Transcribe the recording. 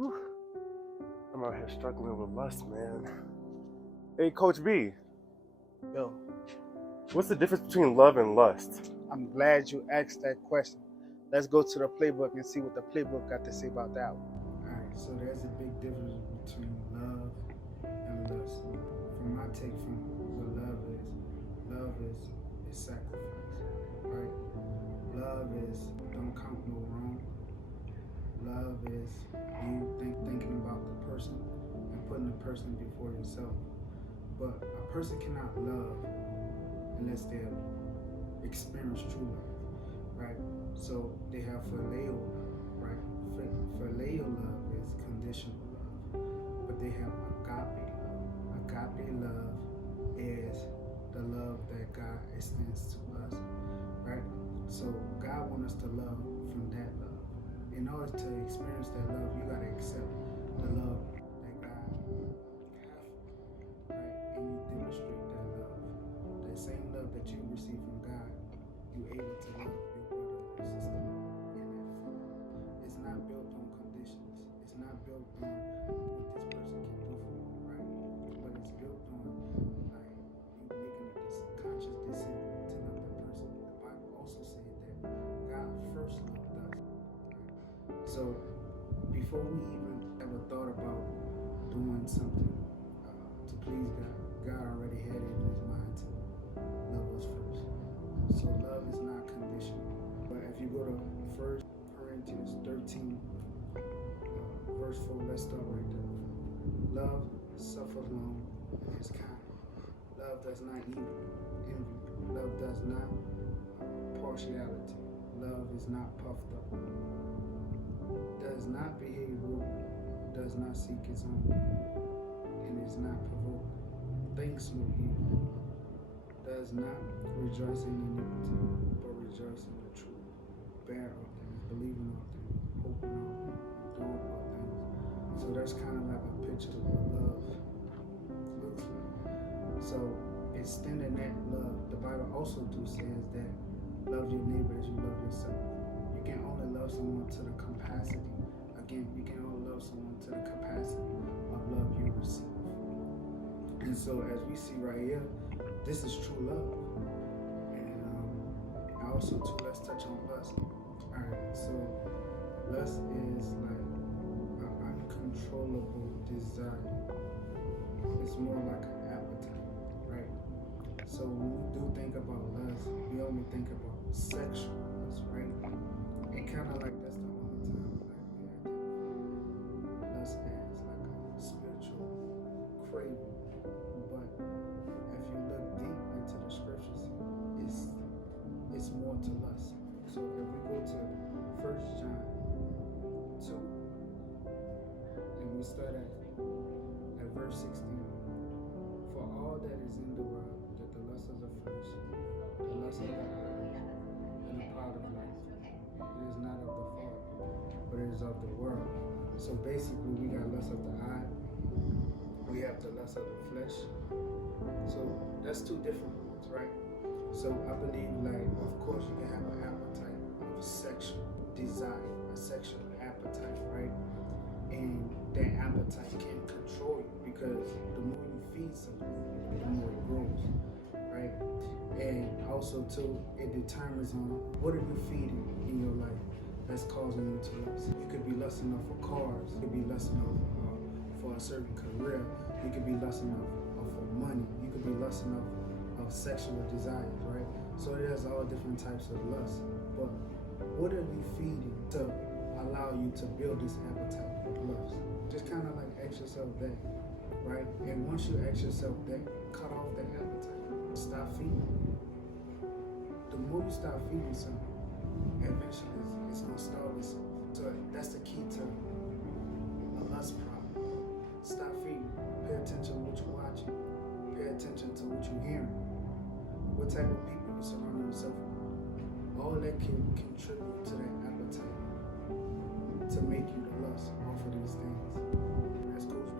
Whew. I'm out here struggling with lust, man. Hey, Coach B, Yo, what's the difference between love and lust? I'm glad you asked that question. Let's go to the playbook and see what the playbook got to say about that one. Alright, so there's a big difference between love and lust. From my take from what love is sacrifice, right? Love is don't count no wrong. Love is you thinking about the person and putting the person before yourself. But a person cannot love unless they have experienced true love, right? So they have phileo love, right? Phileo love is conditional love, but they have agape love. Agape love is the love that God extends to us, right? So God wants us to love from that love. In order to experience that love, you gotta accept the love that God has for you, right? And you demonstrate that love. That same love that you receive from God, you're able to love your brother or sister in that form. It's not built on conditions. It's not built on what this person can do for you, right? But it's built on like you making a conscious decision to love that person. The Bible also said that God first loved us, right? So before we even ever thought about doing something to please God, God already had it in His mind to love us first. So love is not conditional. But if you go to 1 Corinthians 13, verse 4, let's start right there. Love suffers long and is kind. Love does not envy. Love does not partiality. Love is not puffed up. Does not behave rudely. Does not seek its own. And is not provoked. Thinks no evil. Does not rejoice in iniquity, but rejoice in the truth. Bear all things, believing all things, hoping all things, doing all things. So that's kind of like a picture of what love looks like. So extending that love, the Bible also says that love your neighbor as you love yourself. You can only love someone to the capacity. Again, you can only love someone to the capacity of love you receive. And so as we see right here, this is true love. And also too, let's touch on lust. Alright, so lust is like an uncontrollable desire. It's more like an appetite, right? So when we do think about lust, we only think about sexual lust, right? And kind of like that's the only time like we identify lust as like a spiritual craving. But if you look deep into the scriptures, it's more to lust. So if we go to 1 John 2, and we start at verse 16. For all that is in the world, that the lust of the flesh, the lust of the eye, and the pride of life, it is not of the Father, but it is of the world. So basically, we got lust of the eye, we have the lust of the flesh. So that's two different ones, right? So I believe, like, of course, you can have an appetite of sexual desire, a sexual appetite, right? And that appetite can control you because the more you feed something, the more it grows, right? And also too, it determines on what are you feeding in your life that's causing you to lust. You could be lusting up for cars, you could be lusting up for a certain career, you could be lusting up for money, you could be lusting up of sexual desires, right? So there's all different types of lust. But what are you feeding to allow you to build this appetite of lust? Just kind of like ask yourself that, right? And once you ask yourself that, cut off that appetite. Stop feeding. The more you stop feeding something, eventually it's gonna starve itself. So that's the key to a lust problem. Stop feeding. Pay attention to what you're watching. Pay attention to what you're hearing. What type of people you surround yourself with. All that can contribute to that appetite to make you the lust off of these things. That's Coach B.